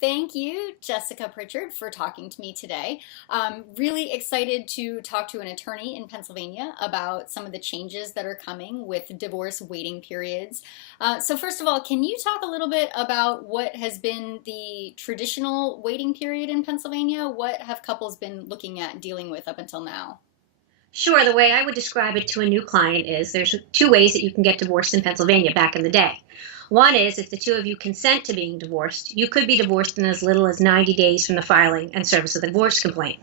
Thank you, Jessica Pritchard, for talking to me today. Really excited to talk to an attorney in Pennsylvania about some of the changes that are coming with divorce waiting periods. So, first of all, can you talk a little bit about what has been the traditional waiting period in Pennsylvania? What have couples been looking at dealing with up until now? Sure, the way I would describe it to a new client is there's two ways that you can get divorced in Pennsylvania back in the day. One is if the two of you consent to being divorced, you could be divorced in as little as 90 days from the filing and service of the divorce complaint.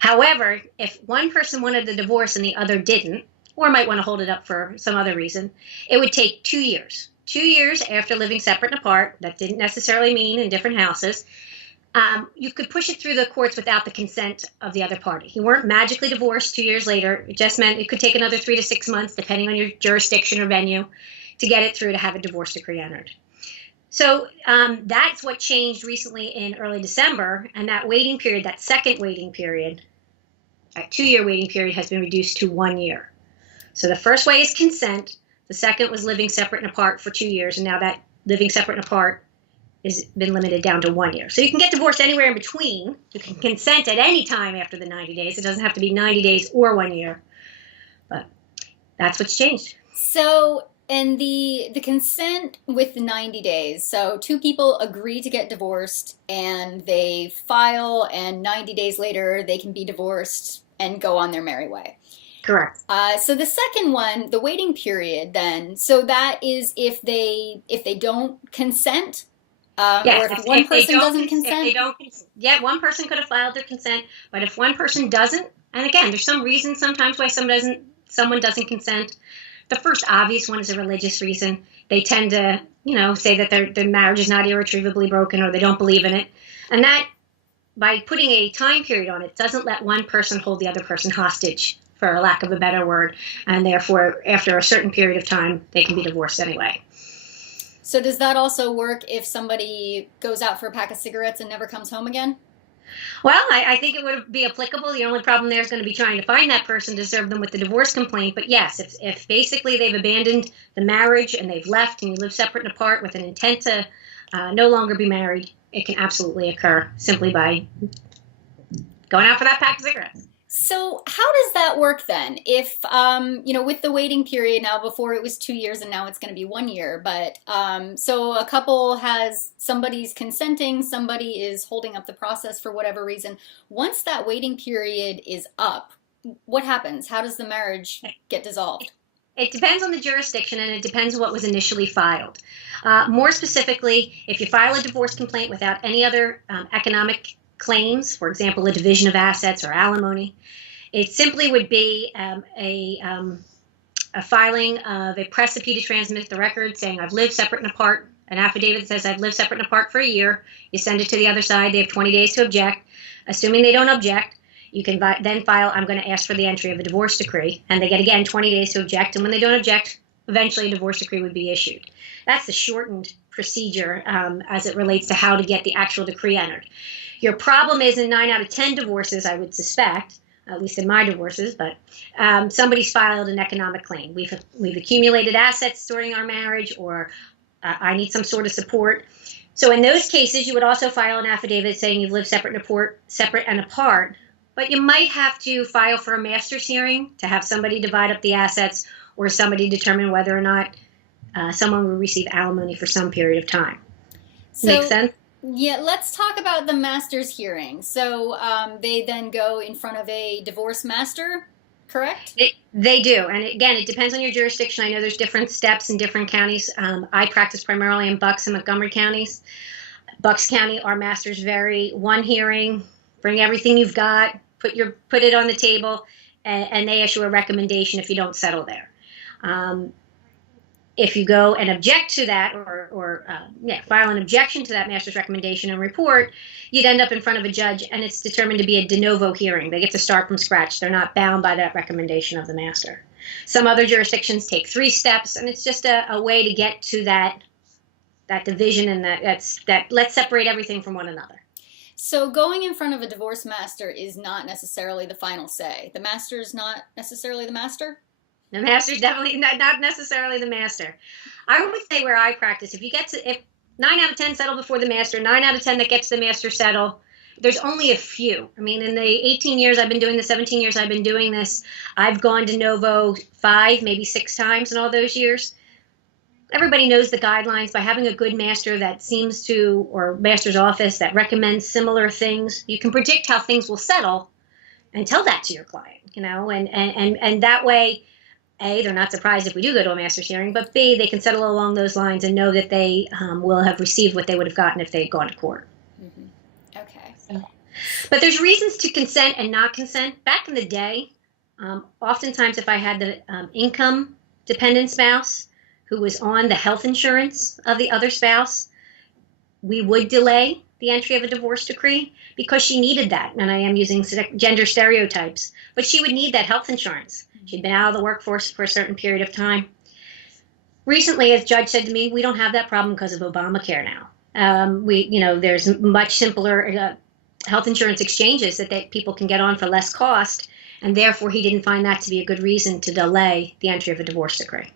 However, if one person wanted the divorce and the other didn't, or might want to hold it up for some other reason, it would take 2 years. 2 years after living separate and apart, that didn't necessarily mean in different houses, you could push it through the courts without the consent of the other party. You weren't magically divorced 2 years later. It just meant it could take another 3 to 6 months, depending on your jurisdiction or venue, to get it through to have a divorce decree entered. So that's what changed recently in early December, and that waiting period, that second waiting period, that 2 year waiting period has been reduced to 1 year. So the first way is consent. The second was living separate and apart for 2 years, and now that living separate and apart has been limited down to 1 year. So you can get divorced anywhere in between. You can consent at any time after the 90 days. It doesn't have to be 90 days or 1 year, but that's what's changed. So, and the consent with 90 days. So two people agree to get divorced and they file, and 90 days later they can be divorced and go on their merry way. Correct. So the second one, the waiting period, then, so that is if they don't consent, or Yes, if one if they person don't, doesn't if they consent. don't, yeah, one person could have filed their consent, but if one person doesn't, and again, there's some reason sometimes why someone doesn't consent. The first obvious one is a religious reason. They tend to, say that their marriage is not irretrievably broken or they don't believe in it, and that by putting a time period on it doesn't let one person hold the other person hostage, for lack of a better word, and therefore, after a certain period of time, they can be divorced anyway. So does that also work if somebody goes out for a pack of cigarettes and never comes home again? Well, I think it would be applicable. The only problem there is going to be trying to find that person to serve them with the divorce complaint. But yes, if basically they've abandoned the marriage and they've left and you live separate and apart with an intent to no longer be married, it can absolutely occur simply by going out for that pack of cigarettes. So how does that work then? If with the waiting period now, before it was 2 years and now it's going to be 1 year, but so a couple has somebody's consenting, somebody is holding up the process for whatever reason. Once that waiting period is up, what happens? How does the marriage get dissolved? It depends on the jurisdiction and it depends on what was initially filed. More specifically, if you file a divorce complaint without any other economic claims, for example, a division of assets or alimony, it simply would be a filing of a precipice to transmit the record saying I've lived separate and apart. An affidavit that says I've lived separate and apart for a year. You send it to the other side. They have 20 days to object. Assuming they don't object, you can then file, I'm going to ask for the entry of a divorce decree. And they get, again, 20 days to object. And when they don't object, eventually a divorce decree would be issued. That's the shortened procedure as it relates to how to get the actual decree entered. Your problem is in 9 out of 10 divorces, I would suspect, at least in my divorces, but somebody's filed an economic claim. We've accumulated assets during our marriage, or I need some sort of support. So in those cases, you would also file an affidavit saying you've lived separate and apart, but you might have to file for a master's hearing to have somebody divide up the assets or somebody determine whether or not someone will receive alimony for some period of time. Make So sense? yeah, let's talk about the master's hearing. So they then go in front of a divorce master, correct? They do. And again, it depends on your jurisdiction. I know there's different steps in different counties. I practice primarily in Bucks and Montgomery counties. Bucks County, our masters vary. One hearing, bring everything you've got, put it on the table, and they issue a recommendation if you don't settle there. If you go and object to that or file an objection to that master's recommendation and report, you'd end up in front of a judge and it's determined to be a de novo hearing. They get to start from scratch. They're not bound by that recommendation of the master. Some other jurisdictions take 3 steps, and it's just a way to get to that division, and that let's separate everything from one another. So going in front of a divorce master is not necessarily the final say. The master is not necessarily the master? The master's definitely not necessarily the master. I would say where I practice, if 9 out of 10 settle before the master. 9 out of 10 that gets the master settle. There's only a few. I mean, in the 18 years I've been doing this, 17 years I've been doing this, I've gone de novo 5, maybe 6 times in all those years. Everybody knows the guidelines. By having a good master that seems to, or master's office that recommends similar things, you can predict how things will settle and tell that to your client, and that way, A, they're not surprised if we do go to a master's hearing, but B, they can settle along those lines and know that they will have received what they would have gotten if they had gone to court. Mm-hmm. Okay. But there's reasons to consent and not consent. Back in the day, oftentimes if I had the income dependent spouse who was on the health insurance of the other spouse, we would delay the entry of a divorce decree because she needed that. And I am using gender stereotypes, but she would need that health insurance. She'd been out of the workforce for a certain period of time. Recently, as Judge said to me, we don't have that problem because of Obamacare now. There's much simpler health insurance exchanges that people can get on for less cost, and therefore he didn't find that to be a good reason to delay the entry of a divorce decree.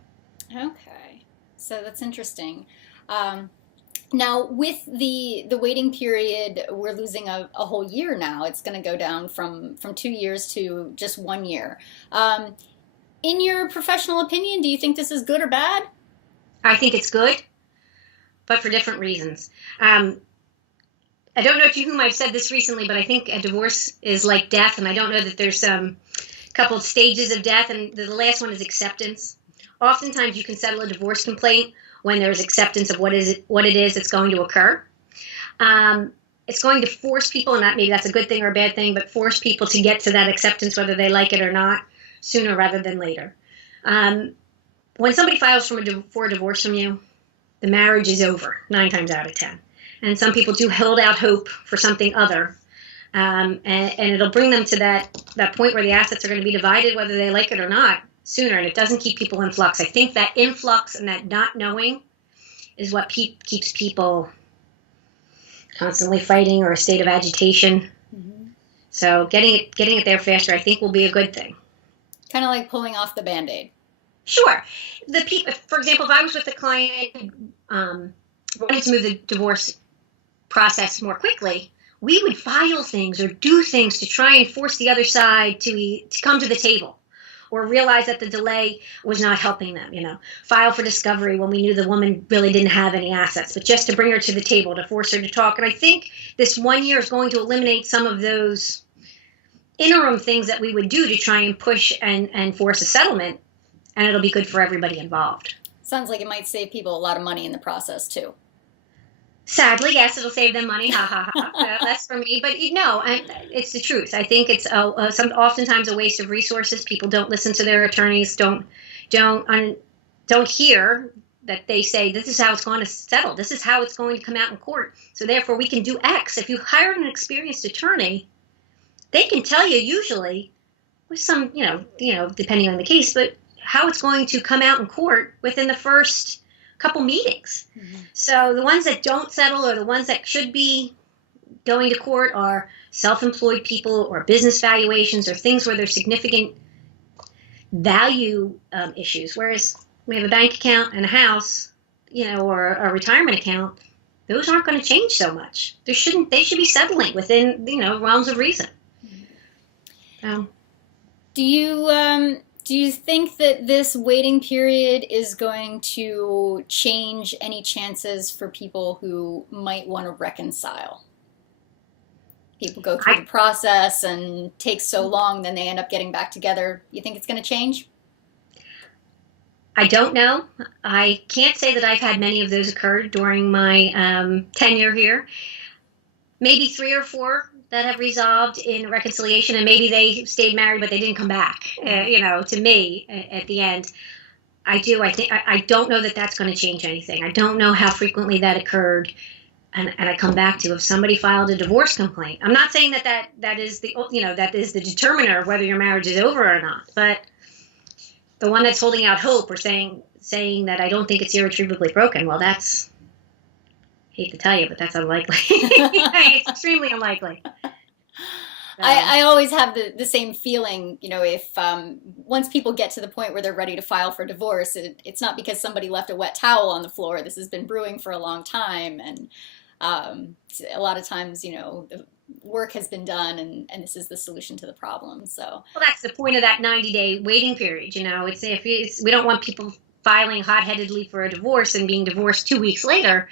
Okay, so that's interesting. Now, with the waiting period, we're losing a whole year now. It's going to go down from 2 years to just 1 year. In your professional opinion, do you think this is good or bad? I think it's good, but for different reasons. I don't know to whom I've said this recently, but I think a divorce is like death, and I don't know that there's a couple of stages of death, and the last one is acceptance. Oftentimes you can settle a divorce complaint when there's acceptance of what it is that's going to occur. It's going to force people, and maybe that's a good thing or a bad thing, but force people to get to that acceptance whether they like it or not, sooner rather than later. When somebody files for a divorce from you, the marriage is over 9 times out of 10. And some people do hold out hope for something other. And it'll bring them to that point where the assets are going to be divided, whether they like it or not, sooner. And it doesn't keep people in flux. I think that influx and that not knowing is what keeps people constantly fighting or a state of agitation. Mm-hmm. So getting it there faster, I think, will be a good thing. Kind of like pulling off the Band-Aid. Sure. For example, if I was with a client wanting to move the divorce process more quickly, we would file things or do things to try and force the other side to come to the table, or realize that the delay was not helping them, file for discovery when we knew the woman really didn't have any assets, but just to bring her to the table, to force her to talk. And I think this 1 year is going to eliminate some of those interim things that we would do to try and push and force a settlement, and it'll be good for everybody involved. Sounds like it might save people a lot of money in the process, too. Sadly, yes, it'll save them money. Ha ha ha. Less for me, but it's the truth. I think it's oftentimes a waste of resources. People don't listen to their attorneys. Don't hear that they say this is how it's going to settle. This is how it's going to come out in court. So therefore, we can do X. If you hire an experienced attorney, they can tell you usually with some depending on the case, but how it's going to come out in court within the first couple meetings. Mm-hmm. So the ones that don't settle, or the ones that should be going to court, are self-employed people or business valuations or things where there's significant value issues. Whereas we have a bank account and a house, or a retirement account, those aren't going to change so much. They should be settling within realms of reason. Do you think that this waiting period is going to change any chances for people who might want to reconcile? People go through the process and takes so long, then they end up getting back together. You think it's going to change? I don't know. I can't say that I've had many of those occur during my tenure here. Maybe 3 or 4 that have resolved in reconciliation, and maybe they stayed married but they didn't come back. To me, at the end, I don't know that that's going to change anything. I don't know how frequently that occurred, and I come back to, if somebody filed a divorce complaint. I'm not saying that is the determiner of whether your marriage is over or not, but the one that's holding out hope or saying that I don't think it's irretrievably broken. Well, that's, hate to tell you, but that's unlikely. It's extremely unlikely. I always have the same feeling, if once people get to the point where they're ready to file for divorce, it's not because somebody left a wet towel on the floor. This has been brewing for a long time. And a lot of times, the work has been done and this is the solution to the problem. So, well, that's the point of that 90-day waiting period. We don't want people filing hot-headedly for a divorce and being divorced 2 weeks later.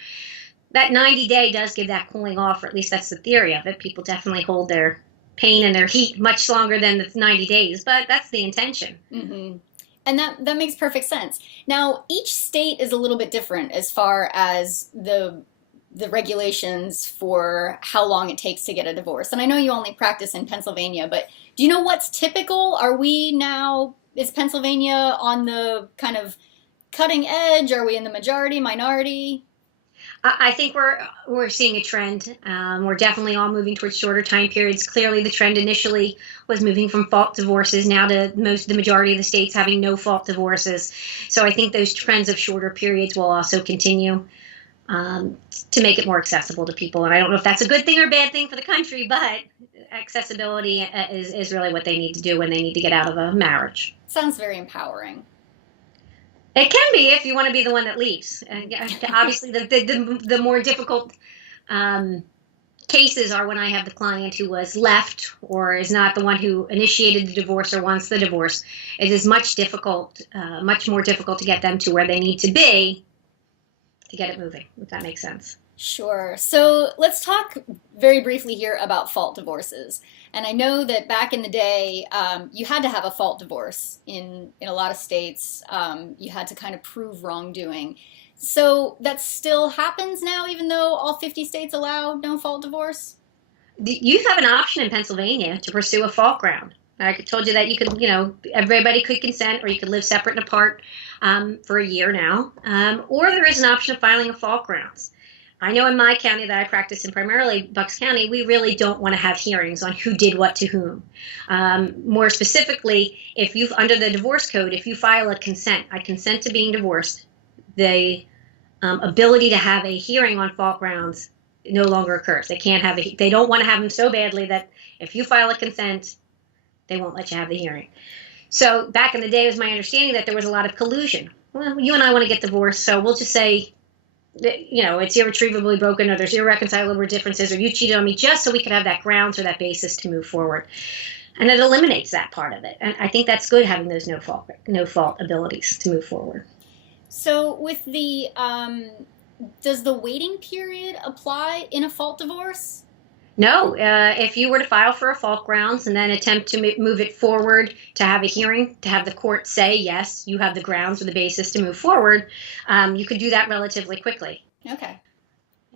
That 90-day does give that cooling off, or at least that's the theory of it. People definitely hold their pain and their heat much longer than the 90 days, but that's the intention. Mm-hmm. And that makes perfect sense. Now, each state is a little bit different as far as the regulations for how long it takes to get a divorce. And I know you only practice in Pennsylvania, but do you know what's typical? Is Pennsylvania on the kind of cutting edge? Are we in the majority, minority? I think we're seeing a trend. We're definitely all moving towards shorter time periods. Clearly, the trend initially was moving from fault divorces now to the majority of the states having no fault divorces. So I think those trends of shorter periods will also continue to make it more accessible to people. And I don't know if that's a good thing or a bad thing for the country, but accessibility is really what they need to do when they need to get out of a marriage. Sounds very empowering. It can be if you want to be the one that leaves. Obviously, the more difficult cases are when I have the client who was left or is not the one who initiated the divorce or wants the divorce. It is much more difficult to get them to where they need to be to get it moving, if that makes sense. Sure. So let's talk very briefly here about fault divorces. And I know that back in the day, you had to have a fault divorce in a lot of states. You had to kind of prove wrongdoing. So that still happens now, even though all 50 states allow no fault divorce? You have an option in Pennsylvania to pursue a fault ground. I told you that you could, everybody could consent, or you could live separate and apart for a year now. Or there is an option of filing a fault grounds. I know in my county that I practice in, primarily Bucks County, we really don't want to have hearings on who did what to whom. More specifically, under the divorce code, if you file a consent, I consent to being divorced, the ability to have a hearing on fault grounds no longer occurs. They don't want to have them so badly that if you file a consent, they won't let you have the hearing. So back in the day, it was my understanding that there was a lot of collusion. Well, you and I want to get divorced, so we'll just say, it's irretrievably broken, or there's irreconcilable differences, or you cheated on me, just so we could have that grounds or that basis to move forward. And it eliminates that part of it. And I think that's good, having those no fault abilities to move forward. So with does the waiting period apply in a fault divorce? No, if you were to file for a fault grounds and then attempt to move it forward to have a hearing, to have the court say, yes, you have the grounds or the basis to move forward, you could do that relatively quickly. Okay.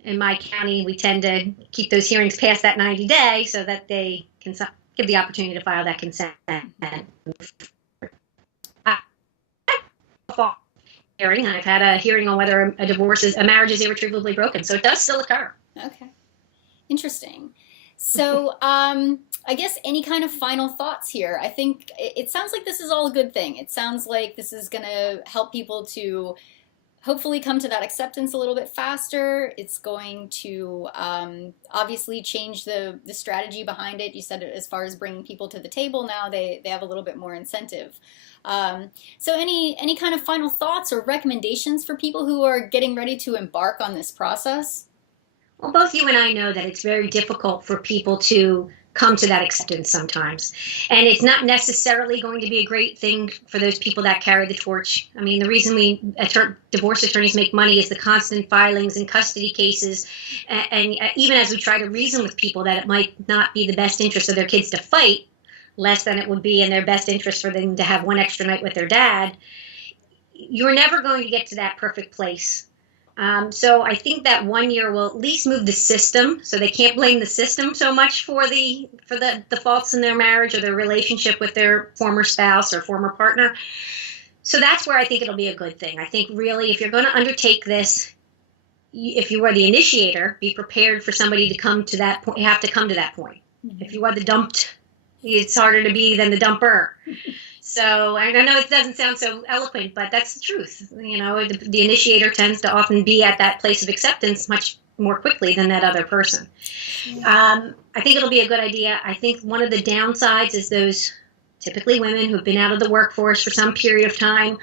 In my county, we tend to keep those hearings past that 90-day so that they can give the opportunity to file that consent and move forward. Hearing. I've had a hearing on whether a marriage is irretrievably broken, so it does still occur. Okay. Interesting. So I guess any kind of final thoughts here? I think it sounds like this is all a good thing. It sounds like this is going to help people to hopefully come to that acceptance a little bit faster. It's going to obviously change the strategy behind it. You said as far as bringing people to the table now, they have a little bit more incentive. So any kind of final thoughts or recommendations for people who are getting ready to embark on this process? Well, both you and I know that it's very difficult for people to come to that acceptance sometimes. And it's not necessarily going to be a great thing for those people that carry the torch. I mean, the reason divorce attorneys make money is the constant filings and custody cases. And even as we try to reason with people that it might not be the best interest of their kids to fight, less than it would be in their best interest for them to have one extra night with their dad, you're never going to get to that perfect place. So I think that 1 year will at least move the system, so they can't blame the system so much for the faults in their marriage or their relationship with their former spouse or former partner. So that's where I think it'll be a good thing. I think really, if you're going to undertake this, if you are the initiator, be prepared for somebody to come to that point. You have to come to that point. Mm-hmm. If you are the dumped, it's harder to be than the dumper. So I know it doesn't sound so eloquent, but that's the truth. The initiator tends to often be at that place of acceptance much more quickly than that other person. I think it'll be a good idea. I think one of the downsides is those typically women who've been out of the workforce for some period of time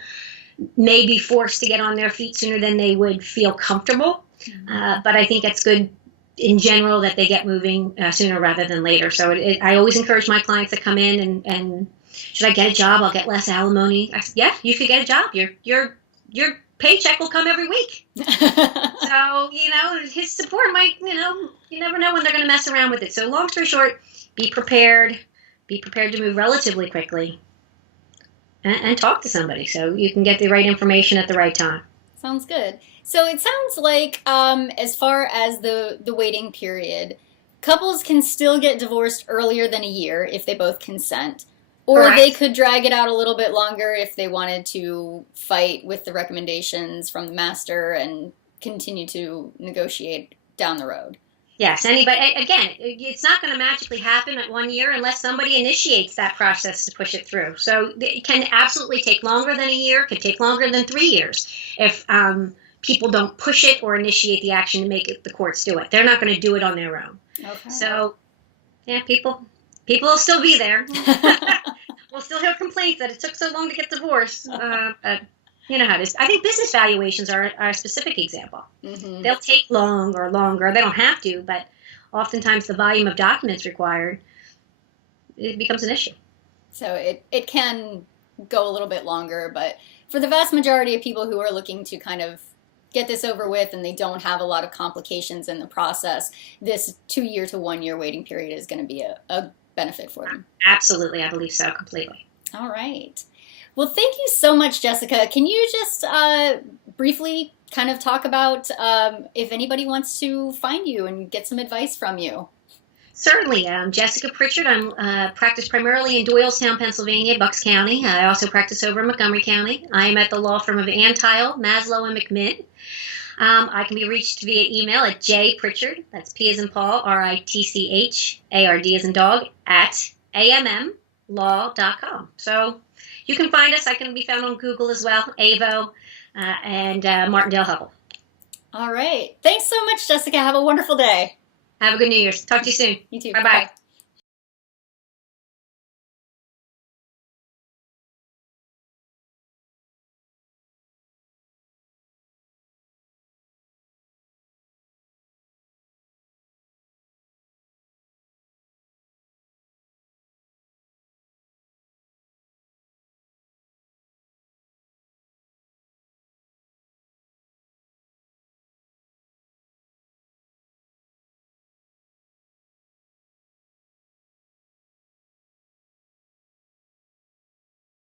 may be forced to get on their feet sooner than they would feel comfortable. But I think it's good in general that they get moving sooner rather than later. So I always encourage my clients to come in and should I get a job? I'll get less alimony. I said, yeah, you should get a job. Your paycheck will come every week. So, his support might, you never know when they're going to mess around with it. So long story short, be prepared to move relatively quickly and talk to somebody so you can get the right information at the right time. Sounds good. So it sounds like as far as the waiting period, couples can still get divorced earlier than a year if they both consent. Or Correct. They could drag it out a little bit longer if they wanted to fight with the recommendations from the master and continue to negotiate down the road. Yes, anybody, again, it's not going to magically happen at 1 year unless somebody initiates that process to push it through. So it can absolutely take longer than a year, could take longer than 3 years if people don't push it or initiate the action to make the courts do it. They're not going to do it on their own. Okay. So, yeah, people will still be there. We'll still hear complaints that it took so long to get divorced. But you know how it is. I think business valuations are a specific example. Mm-hmm. They'll take longer. They don't have to, but oftentimes the volume of documents required, it becomes an issue. So it can go a little bit longer, but for the vast majority of people who are looking to kind of get this over with and they don't have a lot of complications in the process, this 2 year to 1 year waiting period is going to be a benefit for them. Absolutely. I believe so completely. All right. Well, thank you so much, Jessica. Can you just briefly kind of talk about if anybody wants to find you and get some advice from you? Certainly. Jessica Pritchard. I'm practice primarily in Doylestown, Pennsylvania, Bucks County. I also practice over in Montgomery County. I am at the law firm of Untitled, Maslow, and McMinn. I can be reached via email at jpritchard, that's P as in Paul, RITCHARD as in dog, at ammlaw.com. So you can find us. I can be found on Google as well, AVO, and Martindale Hubble. All right. Thanks so much, Jessica. Have a wonderful day. Have a good New Year's. Talk to you soon. You too. Bye-bye.